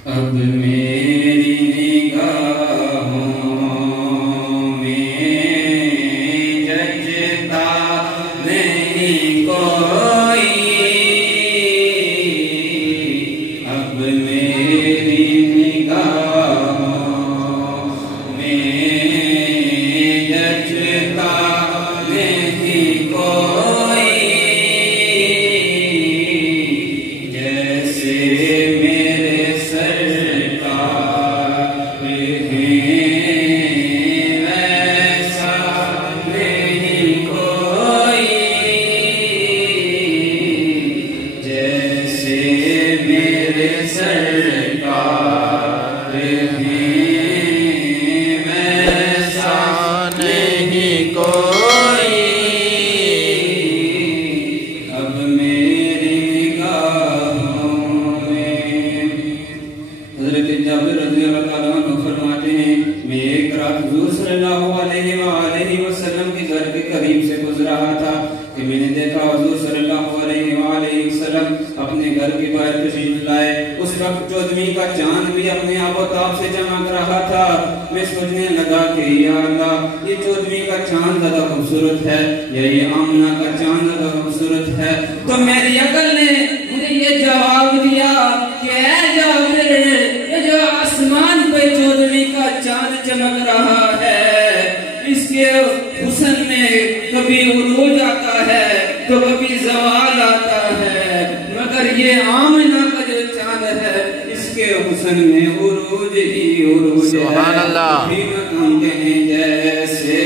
अब मेरी निगाहों में जचता नहीं कोई, अब मेरी निगाहों में जचता नहीं कोई, जैसे मेरे सरकार हैं वैसा नहीं कोई, जैसे मेरे सरकार हैं वैसा नहीं कोई, अब मेरी निगाहों में। हज़रत जाबिर रज़ियल्लाहु ताला अन्हु फरमाते हैं, मैं एक रात हुज़ूर सल्लल्लाहु अलैहि वसल्लम के घर के करीब से गुजर रहा था कि मैंने देखा हुज़ूर सल्लल्लाहु अलैहि वसल्लम अपने घर के बाहर तशरीफ लाए। उस वक्त 14वीं का चांद भी अपने आबोताब से चमक रहा था। मैं सोचने लगा कि या अल्लाह, ये 14वीं का चांद ज्यादा खूबसूरत है या ये आमना का चांद ज्यादा खूबसूरत है? तो मेरी अकल ने मुझे ये जवाब दिया कि ऐ जाबिर, ये जो आसमान पे 14वीं का चांद चमक रहा है, इसके हुस्न में कभी उरूज आता है तो कभी जवाल आता है, मगर ये आमना का जो चांद है इसके हुस्न में उरूज ही उरूज है। सुभान अल्लाह। जैसे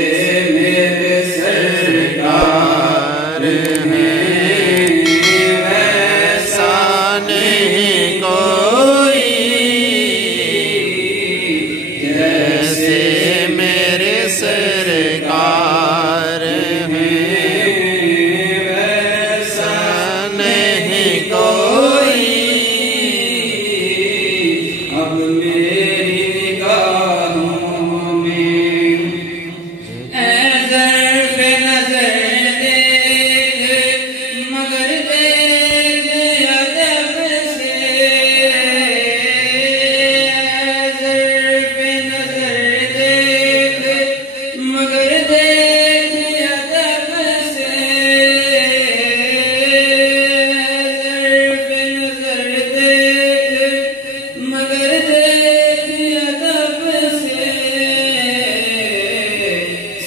मेरे सरकार हैं वैसा नहीं कोई, जैसे मेरे सरकार हैं वैसा नहीं कोई, अब मेरी निगाहों में नजर पे नजर देख, मगर देख अदब से, नजर पे नजर देख, मगर देख अदब से, नजर पे नजर देख, मगर देख अदब से,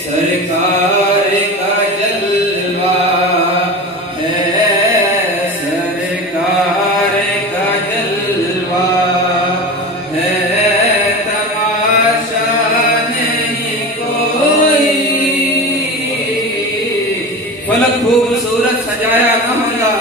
सरकार का जलवा है, सरकार का जलवा है, तमाशा नहीं कोई। फलक खूबसूरत सजाया न होगा,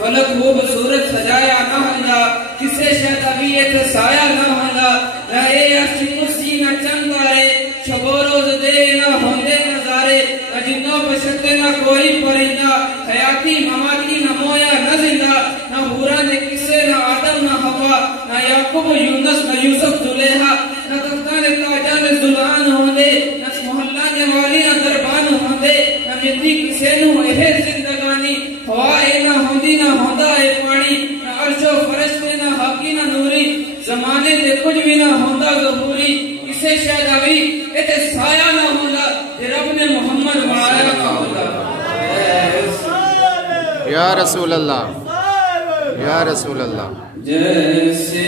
फलक खूबसूरत सजाया न होगा, किसे शायद अभी ये साया न होगा, न ये अर्शी कुर्सी न चंगारे, शबो रोज दे न होंदे नजारे, न जिन्नो पशते न कोई परिंदा, हयाती ममाती न मोया न जिंदा, न हूरा ने किसे न आदम न हवा, न याकूब यूनुस न यूसुफ जुलेहा, न तख्ता ने ताजा ने जुलान होंदे, न मोहल्ला ने वाली न दरबान होंदे, न जिंदी किसे नु एहे जिंदगानी, हवा ए न होंदी न होंदा ए पानी, न अर्शो फरिश्ते न हाकी न नूरी, जमाने दे कुछ भी न होंदा ज़हूरी, किसे शायद अभी इते साया न होंदा, रब ने मोहम्मद वाया न होंदा। या रसूल अल्लाह, या रसूल अल्लाह। जैसे